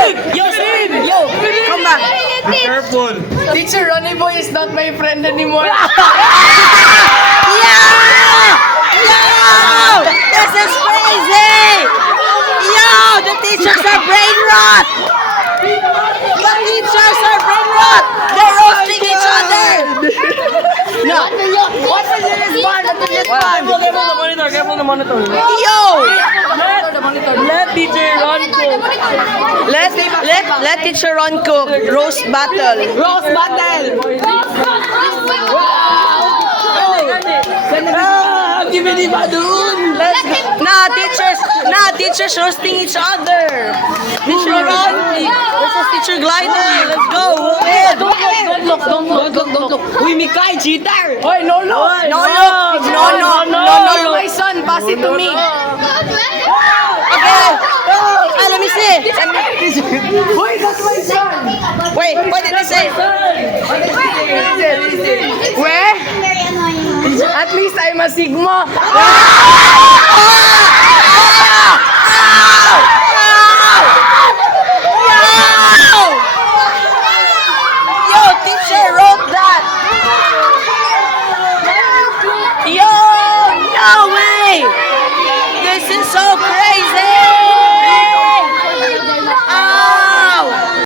Yo, yo, come back. Careful. Teacher Ronnie Boy is not my friend anymore. Yo! Yo! This is crazy! Yo! The teachers are brain rot! The teachers are brain rot! They're roasting each other! No! What's the nearest bar? Careful the monitor. Yo! Let teacher run cook. Let teacher Ron cook. Roast battle. Rose battle! Give me the badun. Teachers roasting each other. Teacher Ron versus teacher Glider. Let's go. Don't look. Uy, Mikay, cheater. Hoy, no look! No look. No. You're my son, pass it to me. Okay. Let me see. Hoy, that's my son! Wait, what did I say? Where? At least I'm a Sigma.